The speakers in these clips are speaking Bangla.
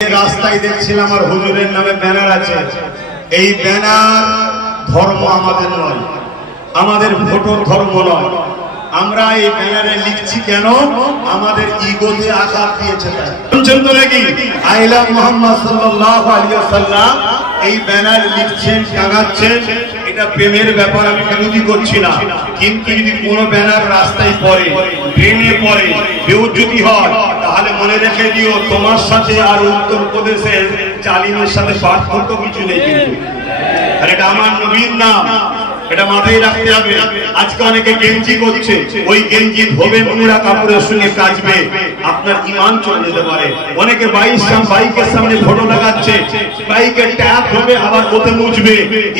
রাস্তায় দেখছিলাম আর হুজুরের নামে ব্যানার আছে। এই ব্যানার ধর্ম আমাদের নয়, আমাদের ভোটর ধর্ম নয়। আমরা এই ব্যানারে লিখছি কেন? আমাদের ইগোতে আঘাত দিয়েছে। শুনছেন তো নাকি? আই লাভ মুহাম্মদ সাল্লাল্লাহু আলাইহি ওয়াসাল্লাম এই ব্যানার লিখছেন, টাঙাচ্ছেন। এটা প্রেমের ব্যাপার, আমি বিরোধী করছি না। কিন্তু যদি কোনো ব্যানার রাস্তায় পড়ে, ট্রেনে পড়ে, বেউজ্জতি হয়, তাহলে মনে রেখে দিও তোমার সাথে আর উত্তরপ্রদেশের জালিমের সাথে পার্থক্য কিছু নেই। কিন্তু আর এটা আমার নবীর নাম, এটা মাথায় রাখতে হবে। আজকে অনেকে গেঞ্জি করছে, ওই গেঞ্জি ধোবে নোংরা কাপড়ের সঙ্গে কাচবে, আপনার ঈমান চলে যেতে পারে। অনেকে বাইকের সামনে ফটো লাগাচ্ছে, বাইকের ট্যাপ ধোবে আবার ওতে মুছবে,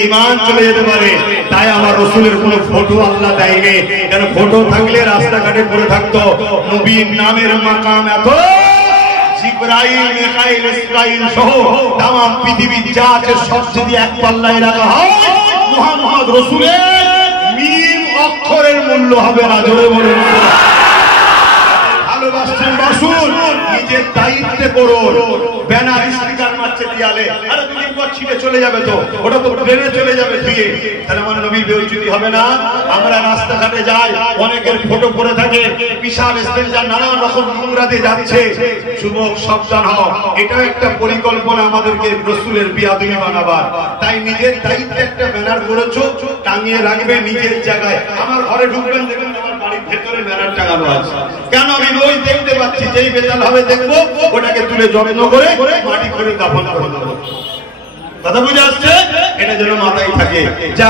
ঈমান চলে যেতে পারে। তাই আমার রাসূলের কোনো ফটো আল্লাহ দেয়নি, কেন ফটো থাকলে রাস্তাঘাটে পড়ে থাকতো। নবীর নামের মাকাম এত, জিবরাইল, মিকাইল, ইসরাইল সহ তামাম পৃথিবীর যা আছে সব যদি এক পাল্লায় রাখা হয়, মুহাম্মদ রাসূলের মিম অক্ষরের মূল্য হবে না। জোরে বলুন। ভালোবাসছেন বাসুন, নিজের দায়িত্বে করুন। ব্যানার স্টিকার মারছে দেয়ালে, আরে দুদিন পর ছিঁড়ে চলে যাবে, তো ওটা তো ট্রেনে চলে যাবে দিয়ে, তাহলে আমার নবীর বেইজ্জতি হবে না? আমরা রাস্তাঘাটে যাই, অনেকের ফটো পড়ে থাকে, বিশাল স্ট্রেঞ্জার নানান রকম নোংরাতে যাচ্ছে। যুবক সাবধান হও, এটাও একটা পরিকল্পনা আমাদেরকে রাসূলের বিয়াদবি বানাবার। তাই নিজের দায়িত্বে একটা ব্যানার করেছো, টাঙিয়ে রাখবে নিজের জায়গায়। আমার ঘরে ঢুকবেন, দেখবেন আমার বাড়ির ভেতরে ব্যানার টাঙানো আছে। কেন? আমি রোজ দেখতে পাচ্ছি, যেই বেতাল হবে দেখবো, ওটাকে তুলে যত্ন করে মাটি করে দাফন করে দেবো। কথা বুঝে আসছে? এটা যেন মাথায় থাকে। যা